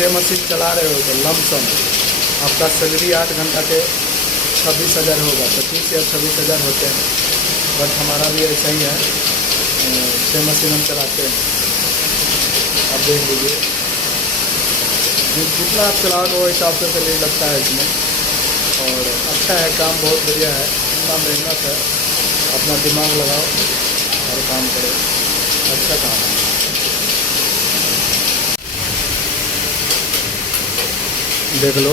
6 machine चला रहे हो तो लमसम आपका सैलरी 8 घंटा के 26,000 होगा, 25 या 26,000 होते हैं। बट हमारा भी ऐसा ही है, 6 मशीन हम चलाते हैं। आप देख लीजिए जितना आप चलाओ वो हिसाब से सैलरी लगता है इसमें। और अच्छा है, काम बहुत बढ़िया है, इतना मेहनत है, अपना दिमाग लगाओ और काम करो, अच्छा काम है। देख लो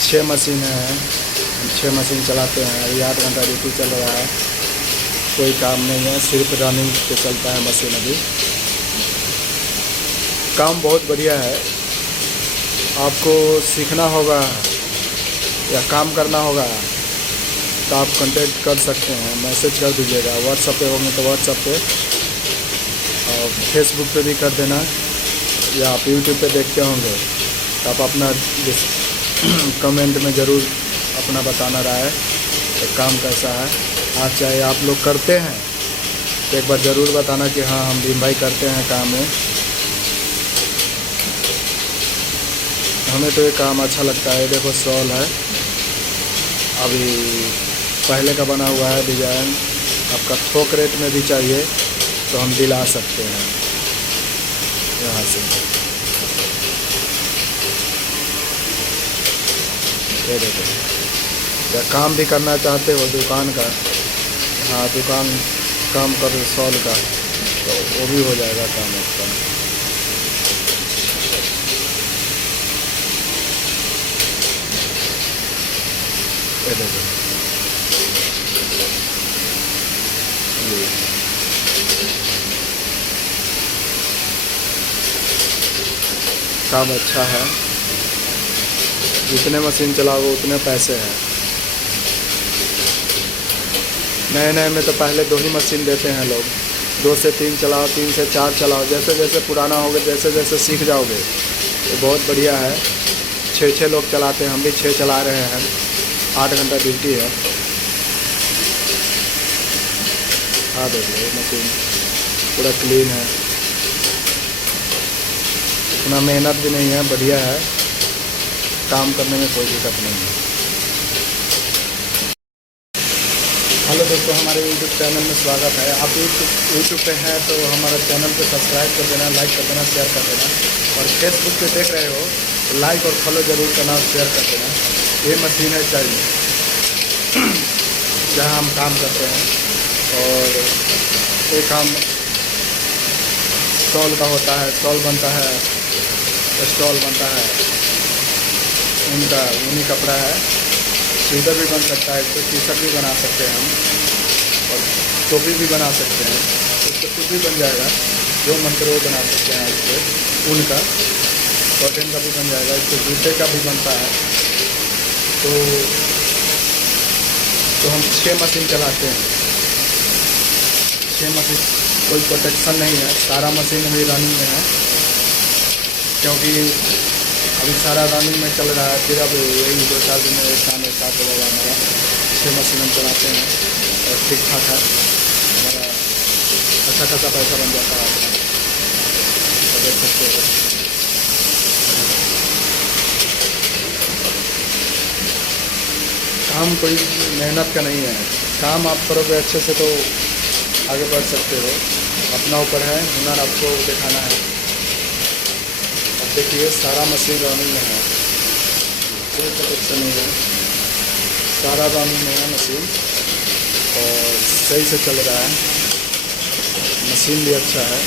6 मशीन है, हम 6 मशीन चलाते हैं। अभी 8 घंटा ड्यूटी चल रहा है, कोई काम नहीं है, सिर्फ रनिंग पे चलता है मशीन। अभी काम बहुत बढ़िया है, आपको सीखना होगा या काम करना होगा तो आप कांटेक्ट कर सकते हैं, मैसेज कर दीजिएगा। व्हाट्सएप पे होंगे तो व्हाट्सएप पे, और फेसबुक पे भी कर देना, या आप यूट्यूब पे देखते होंगे तो आप अपना कमेंट में ज़रूर अपना बताना राय तो काम कैसा है। आज चाहे आप लोग करते हैं तो एक बार ज़रूर बताना कि हाँ हम भीम भाई करते हैं काम में। हमें तो ये काम अच्छा लगता है। देखो शॉल है, अभी पहले का बना हुआ है डिज़ाइन, आपका थोक रेट में भी चाहिए तो हम दिला सकते हैं यहाँ से। ये देखो, या काम भी करना चाहते हो दुकान का, हाँ दुकान काम करो शॉल का तो वो भी हो जाएगा काम आपका। ये देखो काम अच्छा है, जितने मशीन चलाओ उतने पैसे हैं। नए नए में तो पहले 2 ही मशीन देते हैं लोग, 2 से 3 चलाओ, 3 से 4 चलाओ। जैसे जैसे पुराना होगे, जैसे जैसे सीख जाओगे तो बहुत बढ़िया है। 6 लोग चलाते हैं, हम भी 6 चला रहे हैं, 8 घंटा ड्यूटी है। हाँ देख लो मशीन पूरा क्लीन है, इतना मेहनत भी नहीं है, बढ़िया है, काम करने में कोई दिक्कत नहीं है। हेलो दोस्तों, हमारे यूट्यूब चैनल में स्वागत है। आप यूट्यूब पे हैं तो हमारा चैनल को सब्सक्राइब कर देना, लाइक कर देना, शेयर कर देना। और फेसबुक पे देख रहे हो तो लाइक और फॉलो ज़रूर करना और शेयर कर देना। ये मशीन है चाहिए जहाँ हम काम करते हैं, और ये काम स्टॉल का होता है, स्टॉल बनता है, स्टॉल बनता है उनका, ऊनी कपड़ा है, स्वेटर भी बन सकता है, इसको टी-शर्ट भी बना सकते हैं हम, और टोपी भी बना सकते हैं, इससे कुछ भी बन जाएगा, जो मन करे वो बना सकते हैं। इससे ऊन का, कॉटन का भी बन जाएगा, इससे जूते का भी बनता है। तो हम 6 मशीन चलाते हैं, 6 मशीन, कोई प्रोटेक्शन नहीं है, सारा मशीन अभी रनिंग में है, क्योंकि अभी सारा रनिंग में चल रहा है। फिर अब यही 2-4 दिन में शाम स्टार्ट हो जाएगा हमारा। 6 मशीन हम चलाते हैं और ठीक ठाक है, हमारा अच्छा खासा पैसा बन जाता है, तो देख सकते हो। काम कोई मेहनत का नहीं है, काम आप करोगे अच्छे से तो आगे बढ़ सकते हो, अपना ऊपर है, हुनर आपको दिखाना है। अब देखिए सारा मशीन रनिंग में है, कोई प्रोटेक्शन नहीं है, सारा रनिंग में है मशीन और सही से चल रहा है। मशीन भी अच्छा है।